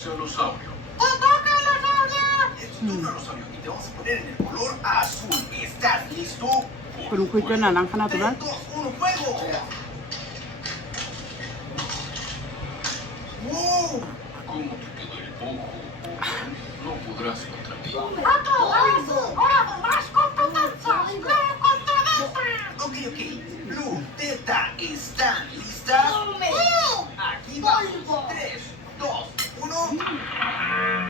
Dinosaurio. Es tu turno, Rosario, y te vamos a poner en el color azul. ¿Estás listo? Con un juguito de naranja 3, natural. 2, 1, ¡fuego! ¡Wow! ¿Cómo te quedó el ojo? No podrás contra mí. Ok. Blue, Teta, ¿están